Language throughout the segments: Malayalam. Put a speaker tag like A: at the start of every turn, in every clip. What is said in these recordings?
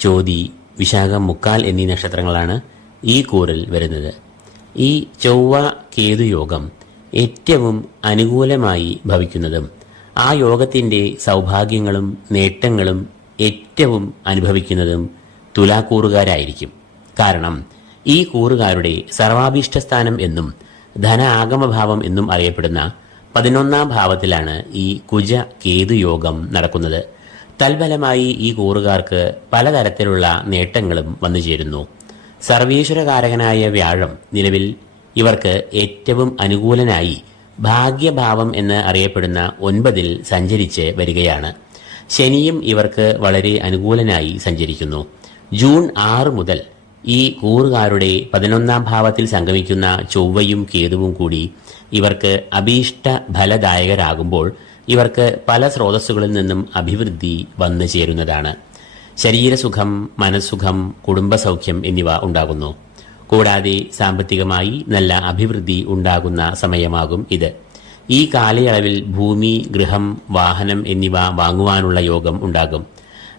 A: ചോതി വിശാഖം മുക്കാൽ എന്നീ നക്ഷത്രങ്ങളാണ് ഈ കൂറിൽ വരുന്നത്. ഈ ചൊവ്വ കേതു യോഗം ഏറ്റവും അനുകൂലമായി ഭവിക്കുന്നതും ആ യോഗത്തിന്റെ സൗഭാഗ്യങ്ങളും നേട്ടങ്ങളും ഏറ്റവും അനുഭവിക്കുന്നതും തുലാക്കൂറുകാരായിരിക്കും. കാരണം ഈ കൂറുകാരുടെ സർവാഭീഷ്ടസ്ഥാനം എന്നും ധന ആഗമഭാവം എന്നും അറിയപ്പെടുന്ന പതിനൊന്നാം ഭാവത്തിലാണ് ഈ കുജ കേതു യോഗം നടക്കുന്നത്. തൽഫലമായി ഈ കൂറുകാർക്ക് പലതരത്തിലുള്ള നേട്ടങ്ങളും വന്നു ചേരുന്നു. സർവീശ്വരകാരകനായ വ്യാഴം നിലവിൽ ഇവർക്ക് ഏറ്റവും അനുകൂലനായി ഭാഗ്യഭാവം എന്ന് അറിയപ്പെടുന്ന ഒൻപതിൽ സഞ്ചരിച്ച് വരികയാണ്. ശനിയും ഇവർക്ക് വളരെ അനുകൂലനായി സഞ്ചരിക്കുന്നു. ജൂൺ ആറ് മുതൽ ഈ കൂറുകാരുടെ പതിനൊന്നാം ഭാവത്തിൽ സംഗമിക്കുന്ന ചൊവ്വയും കേതുവും കൂടി ഇവർക്ക് അഭീഷ്ട ഫലദായകരാകുമ്പോൾ ഇവർക്ക് പല സ്രോതസ്സുകളിൽ നിന്നും അഭിവൃദ്ധി വന്നു ചേരുന്നതാണ്. ശരീരസുഖം മനസ്സുഖം കുടുംബസൗഖ്യം എന്നിവ ഉണ്ടാകുന്നു. കൂടാതെ സാമ്പത്തികമായി നല്ല അഭിവൃദ്ധി ഉണ്ടാകുന്ന സമയമാകും ഇത്. ഈ കാലയളവിൽ ഭൂമി ഗൃഹം വാഹനം എന്നിവ വാങ്ങുവാനുള്ള യോഗം ഉണ്ടാകും.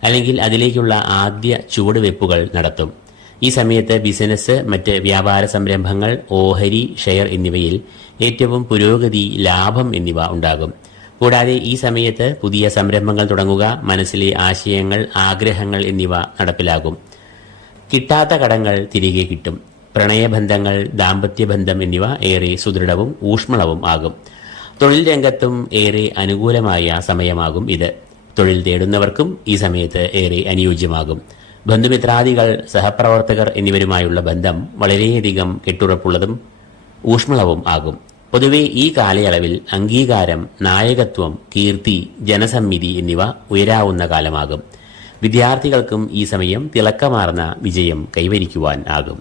A: അല്ലെങ്കിൽ അതിലേക്കുള്ള ആദ്യ ചുവടുവെപ്പുകൾ നടത്തും. ഈ സമയത്ത് ബിസിനസ് മറ്റ് വ്യാപാര സംരംഭങ്ങൾ ഓഹരി ഷെയർ എന്നിവയിൽ ഏറ്റവും പുരോഗതി ലാഭം എന്നിവ ഉണ്ടാകും. കൂടാതെ ഈ സമയത്ത് പുതിയ സംരംഭങ്ങൾ തുടങ്ങുക മനസ്സിലെ ആശയങ്ങൾ ആഗ്രഹങ്ങൾ എന്നിവ നടപ്പിലാകും. കിട്ടാത്ത കടങ്ങൾ തിരികെ കിട്ടും. പ്രണയബന്ധങ്ങൾ ദാമ്പത്യബന്ധം എന്നിവ ഏറെ സുദൃഢവും ഊഷ്മളവും ആകും. തൊഴിൽ രംഗത്തും ഏറെ അനുകൂലമായ സമയമാകും ഇത്. തൊഴിൽ തേടുന്നവർക്കും ഈ സമയത്ത് ഏറെ അനുയോജ്യമാകും. ബന്ധുമിത്രാദികൾ സഹപ്രവർത്തകർ എന്നിവരുമായുള്ള ബന്ധം വളരെയധികം കെട്ടുറപ്പുള്ളതും ഊഷ്മളവും ആകും. പൊതുവെ ഈ കാലയളവിൽ അംഗീകാരം നായകത്വം കീർത്തി ജനസമ്മിതി എന്നിവ ഉയരാവുന്ന കാലമാകും. വിദ്യാർത്ഥികൾക്കും ഈ സമയം തിളക്കമാർന്ന വിജയം കൈവരിക്കുവാൻ ആകും.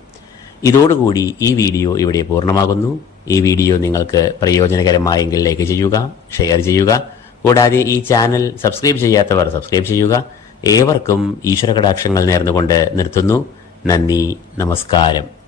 A: ഇതോടുകൂടി ഈ വീഡിയോ ഇവിടെ പൂർണമാകുന്നു. ഈ വീഡിയോ നിങ്ങൾക്ക് പ്രയോജനകരമായെങ്കിൽ ലൈക്ക് ചെയ്യുക ഷെയർ ചെയ്യുക. കൂടാതെ ഈ ചാനൽ സബ്സ്ക്രൈബ് ചെയ്യാത്തവർ സബ്സ്ക്രൈബ് ചെയ്യുക. ഏവർക്കും ഈശ്വര കടാക്ഷങ്ങൾ നേർന്നുകൊണ്ട് നിർത്തുന്നു. നന്ദി നമസ്കാരം.